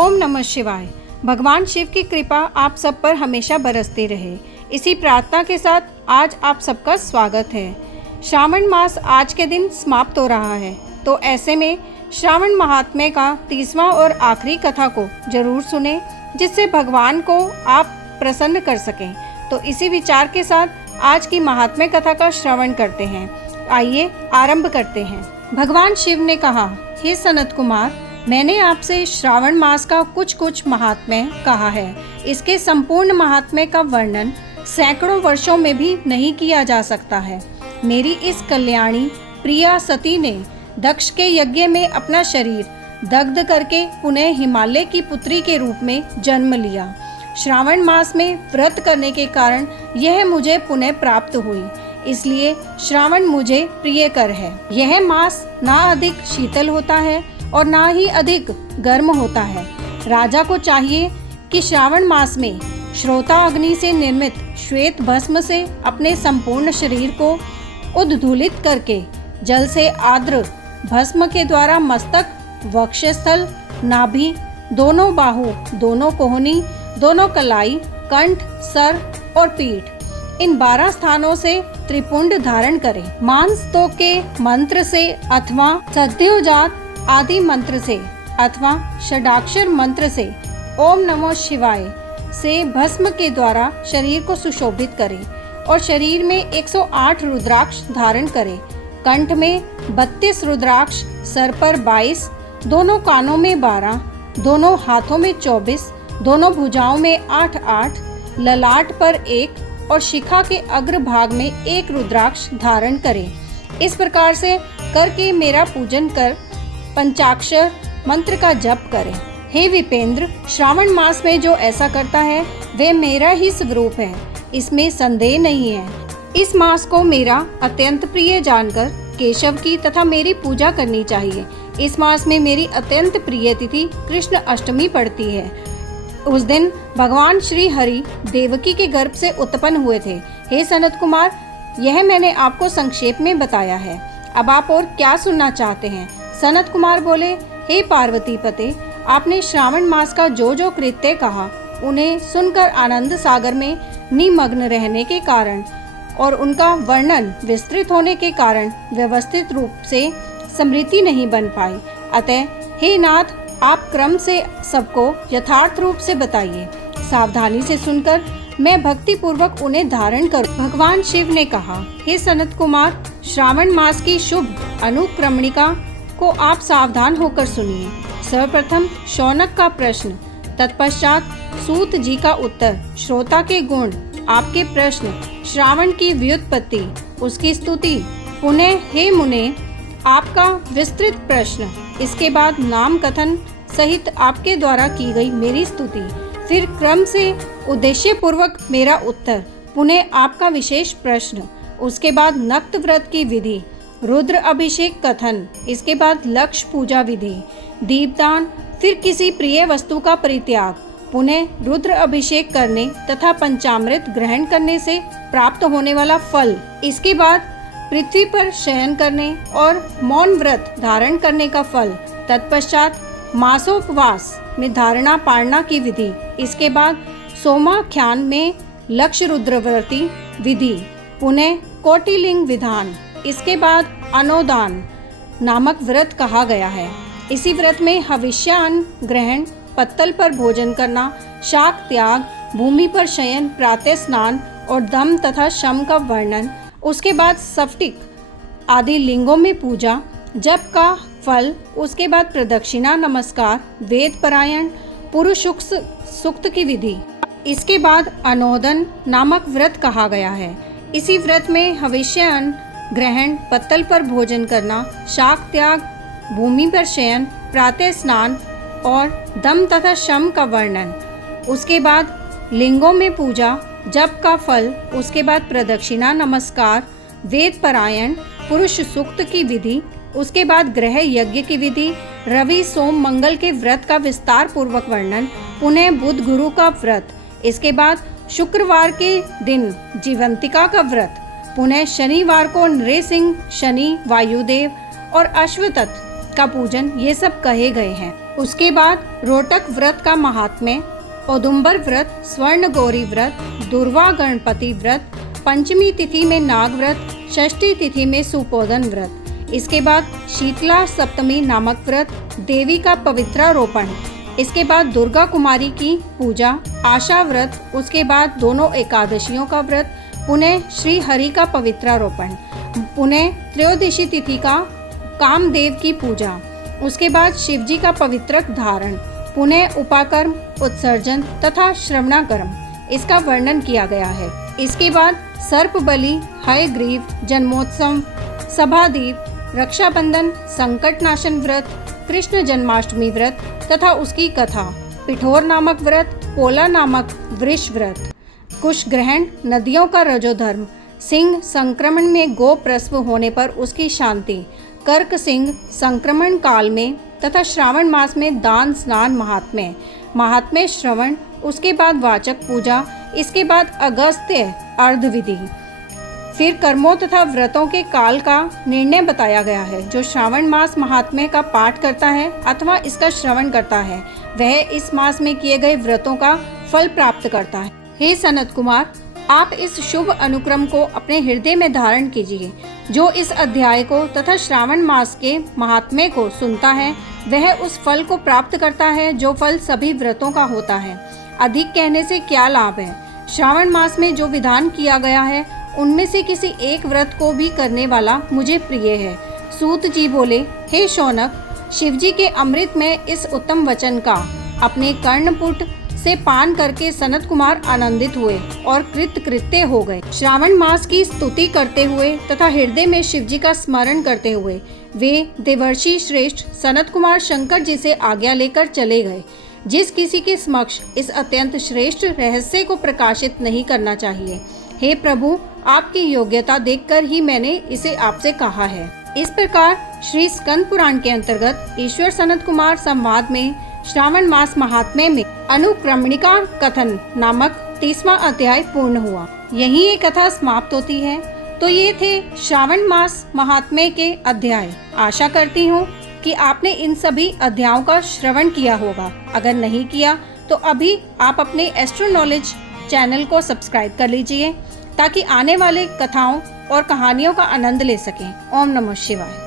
ओम नमः शिवाय। भगवान शिव की कृपा आप सब पर हमेशा बरसती रहे, इसी प्रार्थना के साथ आज आप सबका स्वागत है। श्रावण मास आज के दिन समाप्त हो रहा है, तो ऐसे में श्रावण महात्म्य का 30वां और आखिरी कथा को जरूर सुने, जिससे भगवान को आप प्रसन्न कर सकें। तो इसी विचार के साथ आज की महात्म्य कथा का श्रवण करते हैं। आइए आरंभ करते हैं। भगवान शिव ने कहा, हे सनत कुमार, मैंने आपसे श्रावण मास का कुछ महात्म्य कहा है। इसके संपूर्ण महात्म्य का वर्णन सैकड़ों वर्षों में भी नहीं किया जा सकता है। मेरी इस कल्याणी प्रिया सती ने दक्ष के यज्ञ में अपना शरीर दग्ध करके पुनः हिमालय की पुत्री के रूप में जन्म लिया। श्रावण मास में व्रत करने के कारण यह मुझे पुनः प्राप्त हुई, इसलिए श्रावण मुझे प्रिय कर है। यह मास ना अधिक शीतल होता है और ना ही अधिक गर्म होता है। राजा को चाहिए कि श्रावण मास में श्रोता अग्नि से निर्मित श्वेत भस्म से अपने संपूर्ण शरीर को उद्धूलित करके जल से आर्द्र भस्म के द्वारा मस्तक, वक्षस्थल, नाभि, दोनों बाहु, दोनों कोहनी, दोनों कलाई, कंठ, सर और पीठ, इन 12 स्थानों से त्रिपुंड धारण करें। मांसतो के मंत्र से अथवा सद्योजात आदि मंत्र से अथवा षडाक्षर मंत्र से ओम नमः शिवाय से भस्म के द्वारा शरीर को सुशोभित करें और शरीर में 108 रुद्राक्ष धारण करें। कंठ में 32 रुद्राक्ष, सर पर 22, दोनों कानों में 12, दोनों हाथों में 24, दोनों भुजाओं में 8-8, ललाट पर 1 और शिखा के अग्र भाग में 1 रुद्राक्ष धारण करें। इस प्रकार से करके मेरा पूजन कर पंचाक्षर मंत्र का जप करें। हे विपेंद्र, श्रावण मास में जो ऐसा करता है वे मेरा ही स्वरूप है, इसमें संदेह नहीं है। इस मास को मेरा अत्यंत प्रिय जानकर केशव की तथा मेरी पूजा करनी चाहिए। इस मास में मेरी अत्यंत प्रिय तिथि कृष्ण अष्टमी पड़ती है। उस दिन भगवान श्री हरि देवकी के गर्भ से उत्पन्न हुए थे। हे सनत कुमार, यह मैंने आपको संक्षेप में बताया है। अब आप और क्या सुनना चाहते हैं? सनत कुमार बोले, हे पार्वती पते, आपने श्रावण मास का जो कृत्य कहा उन्हें सुनकर आनंद सागर में निमग्न रहने के कारण और उनका वर्णन विस्तृत होने के कारण व्यवस्थित रूप से स्मृति नहीं बन पाई। अतः हे नाथ, आप क्रम से सबको यथार्थ रूप से बताइए। सावधानी से सुनकर मैं भक्ति पूर्वक उन्हें धारण करूं। भगवान शिव ने कहा, हे सनत कुमार, श्रावण मास की शुभ अनुक्रमणिका को आप सावधान होकर सुनिए। सर्वप्रथम शौनक का प्रश्न, तत्पश्चात सूत जी का उत्तर, श्रोता के गुण, आपके प्रश्न, श्रावण की व्युत्पत्ति, उसकी स्तुति, पुनः हे मुने आपका विस्तृत प्रश्न, इसके बाद नाम कथन सहित आपके द्वारा की गई मेरी स्तुति, फिर क्रम से उद्देश्य पूर्वक मेरा उत्तर, पुनः आपका विशेष प्रश्न, उसके बाद नक्त व्रत की विधि, रुद्र अभिषेक कथन, इसके बाद लक्ष्य पूजा विधि, दीपदान, फिर किसी प्रिय वस्तु का परित्याग, पुनः रुद्र अभिषेक करने तथा पंचामृत ग्रहण करने से प्राप्त होने वाला फल, इसके बाद पृथ्वी पर शयन करने और मौन व्रत धारण करने का फल, तत्पश्चात मासोपवास में धारणा पारणा की विधि, इसके बाद सोमाख्यान में लक्ष्य रुद्रव्रती विधि, पुनः कोटिलिंग विधान, इसके बाद अनोदान नामक व्रत कहा गया है। इसी व्रत में हविष्यान्न ग्रहण, पत्तल पर भोजन करना, शाक त्याग, भूमि पर शयन, प्रातः स्नान और दम तथा शम का वर्णन, उसके बाद स्फटिक आदि लिंगों में पूजा, जप का फल, उसके बाद प्रदक्षिणा नमस्कार, वेद पारायण, पुरुष सूक्त की विधि, इसके बाद अनोदन नामक व्रत कहा गया है। इसी व्रत में हविष्यान्न ग्रहण, पत्तल पर भोजन करना, शाक त्याग, भूमि पर शयन, प्रातः स्नान और दम तथा शम का वर्णन, उसके बाद लिंगों में पूजा, जप का फल, उसके बाद प्रदक्षिणा नमस्कार, वेद पारायण, पुरुष सूक्त की विधि, उसके बाद गृह यज्ञ की विधि, रवि सोम मंगल के व्रत का विस्तार पूर्वक वर्णन, पुनः बुध गुरु का व्रत, इसके बाद शुक्रवार के दिन जीवंतिका का व्रत, पुनः शनिवार को नृसिंह, शनि, वायुदेव और अश्वतथ का पूजन, ये सब कहे गए हैं। उसके बाद रोटक व्रत का महात्म्य, औदुंबर व्रत, स्वर्ण गौरी व्रत, दुर्वा गणपति व्रत, पंचमी तिथि में नाग व्रत, षष्ठी तिथि में सुपोदन व्रत। इसके बाद शीतला सप्तमी नामक व्रत, देवी का पवित्रारोपण। इसके बाद दुर्गा कुमारी की पूजा, आशा व्रत। उसके बाद दोनों एकादशियों का व्रत, पुनः श्री हरि का पवित्रारोपण, पुनः त्रयोदशी तिथि का कामदेव की पूजा। उसके बाद शिवजी का पवित्रक धारण, पुनः उपाकर्म, उत्सर्जन तथा श्रवणाकर्म, इसका वर्णन किया गया है। इसके बाद सर्प बलि, हयग्रीव, जन्मोत्सव, सभादीप, रक्षाबंधन, संकटनाशन व्रत, कृष्ण जन्माष्टमी व्रत तथा उसकी कथा, पिठोर नामक व्रत, पोला नामक वृष व्रत, कुश ग्रहण, नदियों का रजोधर्म, सिंह संक्रमण में गो प्रसव होने पर उसकी शांति, कर्क सिंह संक्रमण काल में तथा श्रावण मास में दान स्नान महात्म्य श्रवण। उसके बाद वाचक पूजा। इसके बाद अगस्त्य अर्ध विधि। फिर कर्मों तथा व्रतों के काल का निर्णय बताया गया है। जो श्रावण मास महात्म्य का पाठ करता है अथवा इसका श्रवण करता है वह इस मास में किए गए व्रतों का फल प्राप्त करता है। हे सनत कुमार, आप इस शुभ अनुक्रम को अपने हृदय में धारण कीजिए। जो इस अध्याय को तथा श्रावण मास के महात्म्य को सुनता है वह उस फल को प्राप्त करता है जो फल सभी व्रतों का होता है। अधिक कहने से क्या लाभ है। श्रावण मास में जो विधान किया गया है उनमें से किसी एक व्रत को भी करने वाला मुझे प्रिय है। सूत जी बोले, हे शौनक, शिवजी के अमृत में इस उत्तम वचन का अपने कर्णपुट से पान करके सनत कुमार आनंदित हुए और कृतकृत्य हो गए। श्रावण मास की स्तुति करते हुए तथा हृदय में शिवजी का स्मरण करते हुए वे देवर्षि श्रेष्ठ सनत कुमार शंकर जी से आज्ञा लेकर चले गए। जिस किसी के समक्ष इस अत्यंत श्रेष्ठ रहस्य को प्रकाशित नहीं करना चाहिए। हे प्रभु, आपकी योग्यता देखकर ही मैंने इसे आपसे कहा है। इस प्रकार श्री स्कंद पुराण के अंतर्गत ईश्वर सनत कुमार संवाद में श्रावण मास महात्म्य में अनुक्रमणिका कथन नामक 30वां अध्याय पूर्ण हुआ। यहीं ये कथा समाप्त होती है। तो ये थे श्रावण मास महात्म्य के अध्याय। आशा करती हूँ कि आपने इन सभी अध्यायों का श्रवण किया होगा। अगर नहीं किया तो अभी आप अपने एस्ट्रो नॉलेज चैनल को सब्सक्राइब कर लीजिए ताकि आने वाले कथाओं और कहानियों का आनंद ले सकें। ओम नमः शिवाय।